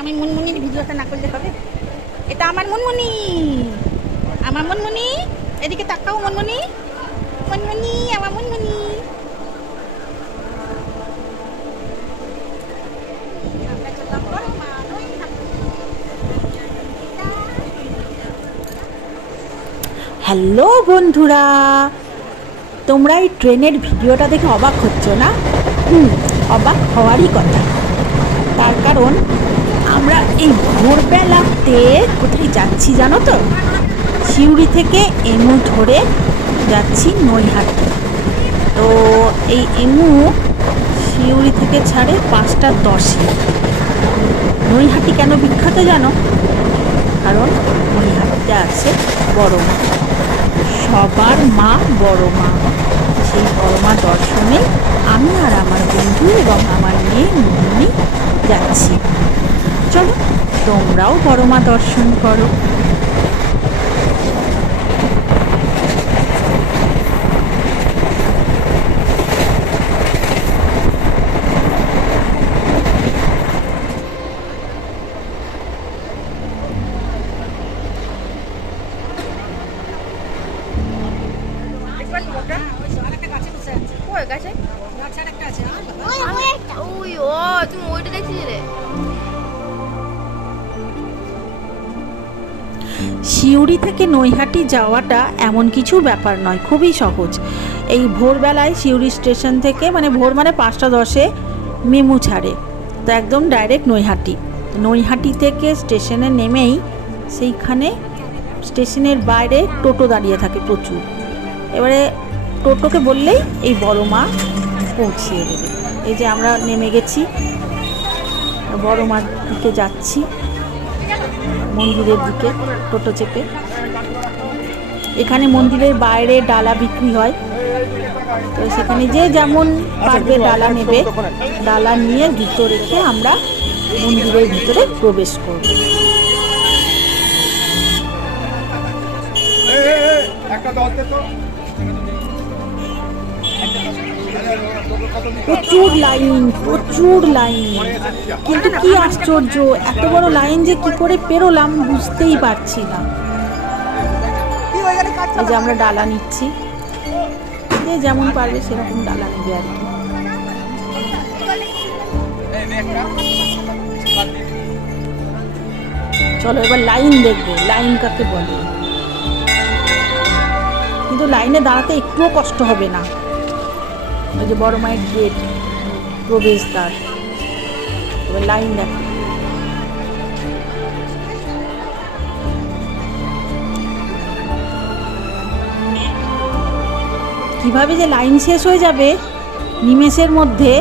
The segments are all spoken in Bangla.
আমি মুনমুনির ভিডিওটা না করলে হবে? এটা আমার মুনমুনি, আমার মুনমুনি, এদিকে তাকাও মুনমুনি, মুনমুনি আমার মুনমুনি। হ্যালো বন্ধুরা, তোমরা এই ট্রেনের ভিডিওটা দেখে অবাক হচ্ছ না? অবাক হওয়ারই কথা। তার কারণ আমরা এই ভোরবেলাতে কোথায় যাচ্ছি জানো তো? সিউড়ি থেকে এমু ধরে যাচ্ছি নৈহাটি। তো এই এমু সিউড়ি থেকে ছাড়ে 5:10। নৈহাটি কেন বিখ্যাত জানো? কারণ নৈহাটিতে আছে বড় মা, সবার মা বড় মা। সেই বড় মা দর্শনে আমি আর আমার বন্ধু এবং আমার মেয়ে মুন্নি যাচ্ছি। চলো তোমরাও বড় মা দর্শন করো। সিউড়ি থেকে নৈহাটি যাওয়াটা এমন কিছু ব্যাপার নয়, খুবই সহজ। এই ভোরবেলায় সিউড়ি স্টেশন থেকে ভোর 5:10 মেমু ছাড়ে, তো একদম ডাইরেক্ট নৈহাটি। নৈহাটি থেকে স্টেশনে নেমেই সেইখানে স্টেশনের বাইরে টোটো দাঁড়িয়ে থাকে প্রচুর। এবারে টোটোকে বললেই এই বড় মা পৌঁছিয়ে দেবে। এই যে আমরা নেমে গেছি, বড় মার দিকে যাচ্ছি, মন্দিরের দিকে টোটো চেপে। এখানে মন্দিরের বাইরে ডালা বিক্রি হয়, তো সেখানে যে যেমন পারবে ডালা নেবে, ডালা নিয়ে জুতো রেখে আমরা মন্দিরের ভিতরে প্রবেশ করব। প্রচুর লাইন, প্রচুর লাইন। কিন্তু কি আশ্চর্য, এত বড় লাইন যে কি করে পেরোলাম বুঝতেই পারছি না। এই যে আমরা ডালা নিচ্ছি, যে যেমন পারবে সেরকম ডালা নেবে আর কি। চলো এবার লাইন দেখবো, লাইন কাকে বলে। কিন্তু লাইনে দাঁড়াতে একটুও কষ্ট হবে না। ওই যে বড় মায়ের গেট, প্রবেশদ্বার। এবার লাইন দেখো, কিভাবে যে লাইন শেষ হয়ে যাবে নিমেষের মধ্যে।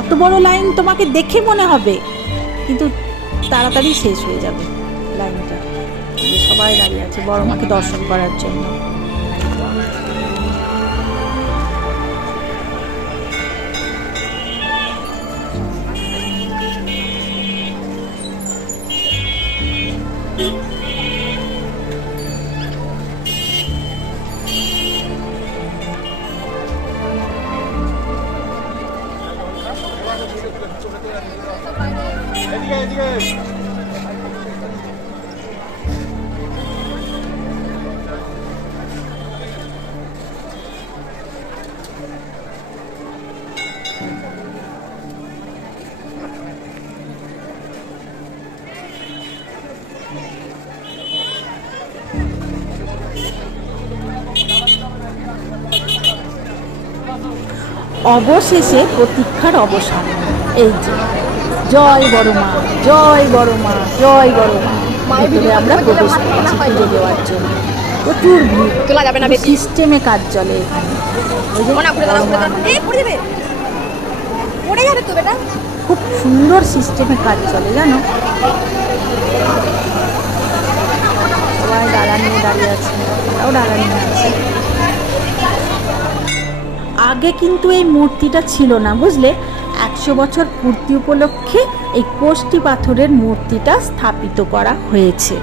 অত বড় লাইন তোমাকে দেখে মনে হবে, কিন্তু তাড়াতাড়ি শেষ হয়ে যাবে লাইনটা। সবাই দাঁড়িয়ে আছে বড় মাকে দর্শন করার জন্য। অবশেষে প্রতীক্ষার অবসান। এই যে জয় বড় মা, জয় বড় মা, জয় বড় মা। ভিতরে আমরা প্রবেশ করেছি পুজো দেওয়ার জন্য। প্রচুর ভিড়, তোলা যাবে না, সিস্টেমে কাজ চলে এখানে। খুব সুন্দর সিস্টেমে কাজ চলে জানো। সবাই ডালা নিয়ে দাঁড়িয়ে আছে, তাও ডালা নিয়ে আছে। আগে কিন্তু এই মূর্তিটা ছিল না, বুঝলে। 100 বছর পূর্তি উপলক্ষে এই কোষ্ঠী পাথরের মূর্তিটা স্থাপিত করা হয়েছে।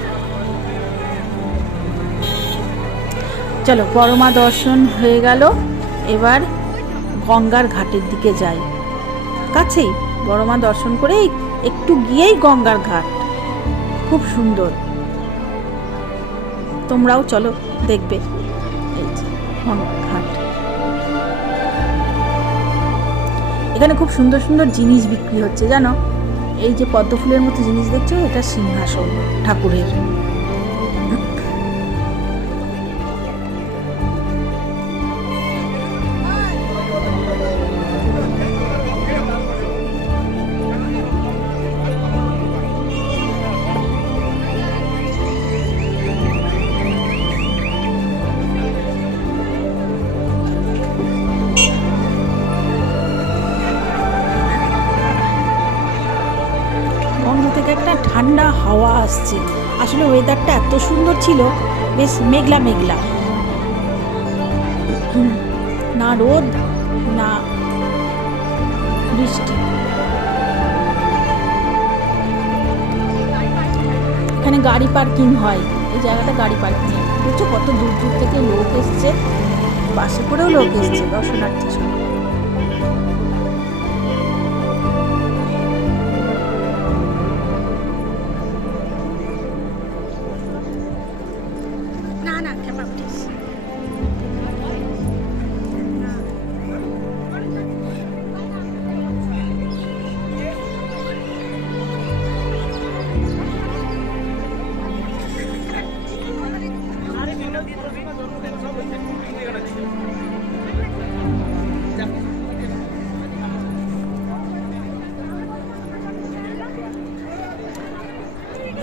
চলো বড় মা দর্শন হয়ে গেল, এবার গঙ্গার ঘাটের দিকে যাই। কাছেই বড় মা দর্শন করে এই একটু গিয়েই গঙ্গার ঘাট, খুব সুন্দর। তোমরাও চলো দেখবে। এই যে গঙ্গার ঘাট, এখানে খুব সুন্দর সুন্দর জিনিস বিক্রি হচ্ছে জানো। এই যে পদ্ম ফুলের মতো জিনিস দেখছো, এটা সিংহাসন ঠাকুরের। গঙ্গা থেকে একটা ঠান্ডা হাওয়া আসছে। আসলে ওয়েদারটা এত সুন্দর ছিল, বেশ মেঘলা মেঘলা, না রোদ না বৃষ্টি। এখানে গাড়ি পার্কিং হয়, এই জায়গাটা গাড়ি পার্কিং। বুঝছো কত দূর দূর থেকে লোক এসছে, বাসে করেও লোক এসছে দর্শনার্থী সব।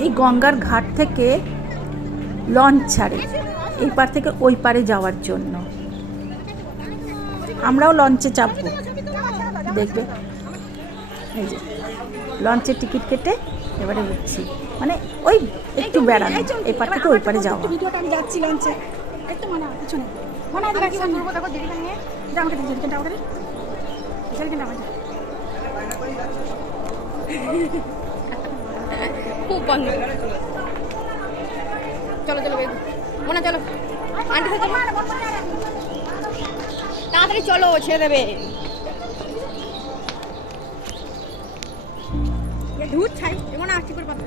এই গঙ্গার ঘাট থেকে লঞ্চ ছাড়ে এই পার থেকে ওই পারে যাওয়ার জন্য। আমরাও লঞ্চে চাপবো, দেখবে। এই যে লঞ্চের টিকিট কেটে এবারে উঠছি, মানে ওই একটু বেড়ানো, এই পার থেকে ওই পারে যাওয়া। ভিডিওটা আমি যাচ্ছি লঞ্চে, একটু মনে হয় পিছনে মনে হয় দেখি বন্ধু দেখো দেরি নিয়ে যা আমাকে দিন কেনটা আমাকে চল কেনটা আমাকে খুব বন্ধ। চলো চলো মনে চলো আন্টি চলো তাড়াতাড়ি চলো, ছেড়ে দেবে দুধ ছাই এমন আসছি করে পাত্র।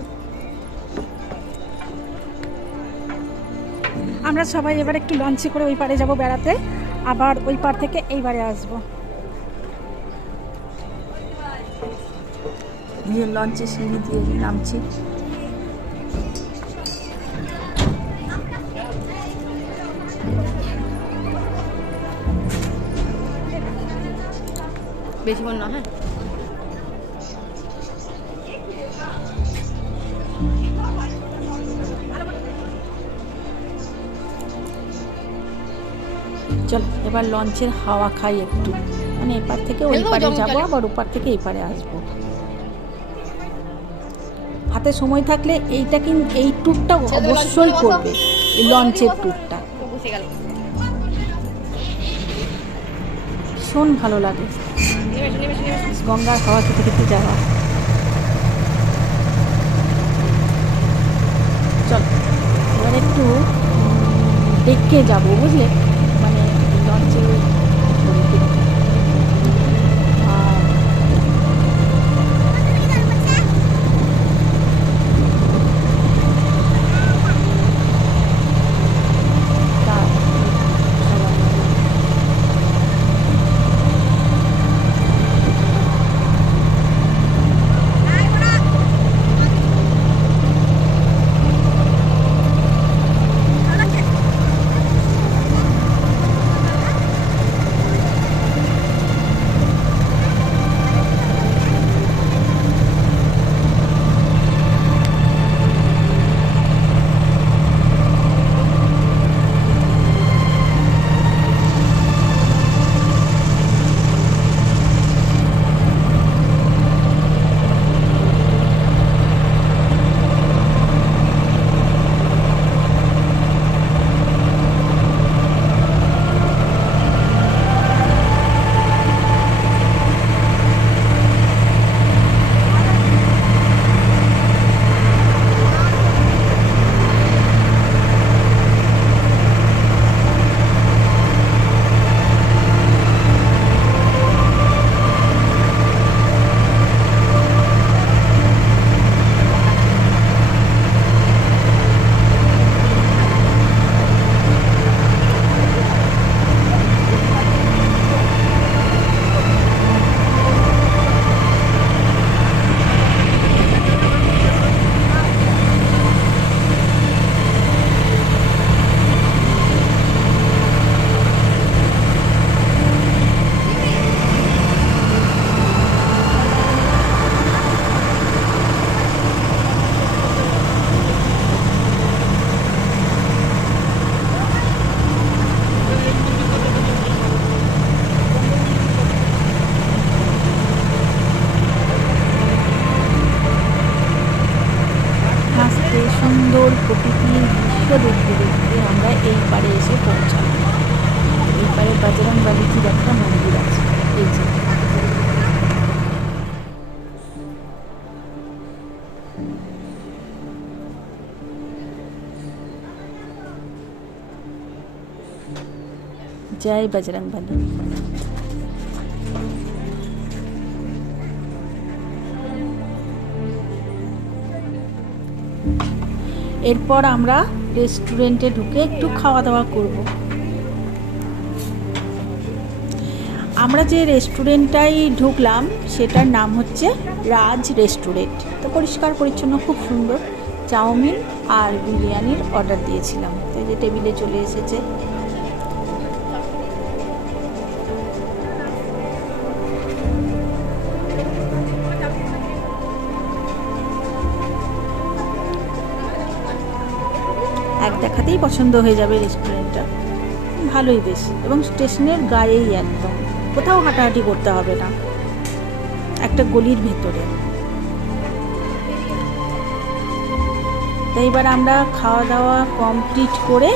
আমরা সবাই এবার একটু লঞ্চে করে ওই পারে যাব বেড়াতে, আবার ওই পার থেকে এইবারে আসবো। নিজের লঞ্চে সিঁড়ি দিয়ে নামছি। বেশিক্ষণ না, হ্যাঁ চল এবার লঞ্চের হাওয়া খাই একটু, মানে এপার থেকে ওই পারে যাবো, আবার ওপার থেকে এই পারে আসবো। হাতে সময় থাকলে এইটা কিন্তু এই ট্যুরটা অবশ্যই করবে, এই লঞ্চের ট্যুরটা ভীষণ ভালো লাগে। গঙ্গার হাওয়া খেতে খেতে যাওয়া। চল এবার একটু ডেকে যাবো, বুঝলে, মানে লঞ্চে দেখতে দেখতে আমরা এই পারে এসে পৌঁছালাম। এই পারে বজরং বলির একটা মন্দির আছে, এই যে। জয় বজরং বলি। এরপর আমরা রেস্টুরেন্টে ঢুকে একটু খাওয়া দাওয়া করব। আমরা যে রেস্টুরেন্টটায় ঢুকলাম সেটার নাম হচ্ছে রাজ রেস্টুরেন্ট। তো পরিষ্কার পরিচ্ছন্ন, খুব সুন্দর। চাউমিন আর বিরিয়ানির অর্ডার দিয়েছিলাম, তো এই যে টেবিলে চলে এসেছে। এক দেখাতেই পছন্দ হয়ে যাবে রেস্টুরেন্টটা, ভালোই বেশ, এবং স্টেশনের গায়েই একদম, কোথাও হাঁটাহাঁটি করতে হবে না, একটা গলির ভেতরে। তাই এবার আমরা খাওয়া দাওয়া কমপ্লিট করে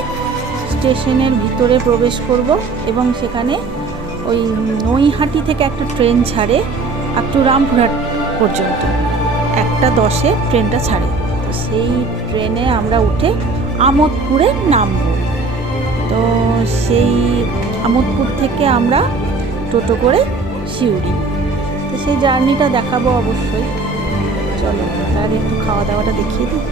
স্টেশনের ভিতরে প্রবেশ করব, এবং সেখানে ওই নৈহাটি থেকে একটা ট্রেন ছাড়ে আপ টু রামপুরহাট পর্যন্ত, 1:10-এ ট্রেনটা ছাড়ে। তো সেই ট্রেনে আমরা উঠে আমোদপুরে নামব। তো সেই আমোদপুর থেকে আমরা টোটো করে সিউড়ি, তো সেই জার্নিটা দেখাবো অবশ্যই। চলো তাহলে একটু খাওয়া দাওয়াটা দেখিয়ে দিই।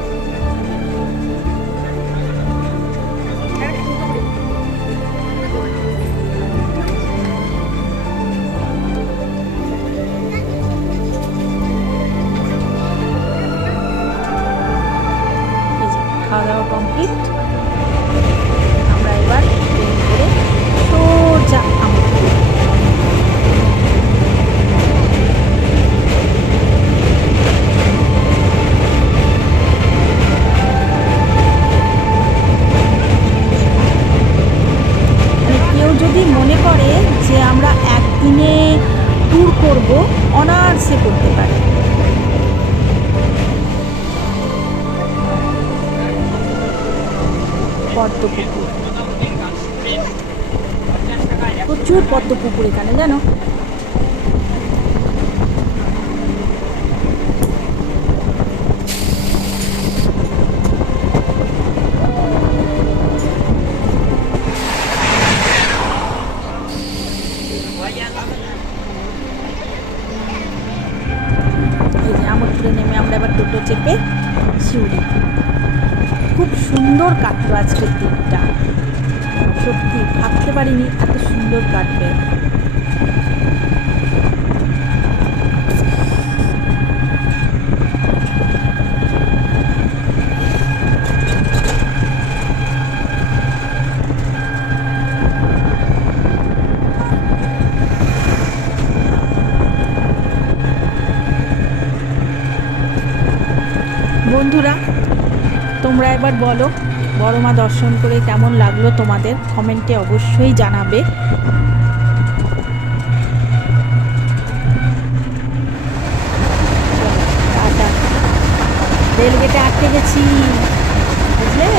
খাওয়া দাওয়া কমপ্লিট, আমরা এবার ট্রেন করে সোজা আমোদপুর। কেউ যদি মনে করে যে আমরা একদিনে ট্যুর করব, অনায়াসে করতে পারে। পদ্মপুকুর, প্রচুর পদ্মপুকুর এখানে, জানো। এই যে আমোদপুরে নেমে আমরা এবার টোটো চেপে সিউড়ি। খুব সুন্দর কাটলো আজকের দিনটা, সত্যি ভাবতে পারিনি এত সুন্দর কাটবে। বন্ধুরা, তোমরা এবার বলো বড় মা দর্শন করে কেমন লাগলো তোমাদের, কমেন্টে অবশ্যই জানাবে। টাটা। রেলগেটে আটকে গেছি, বুঝলে।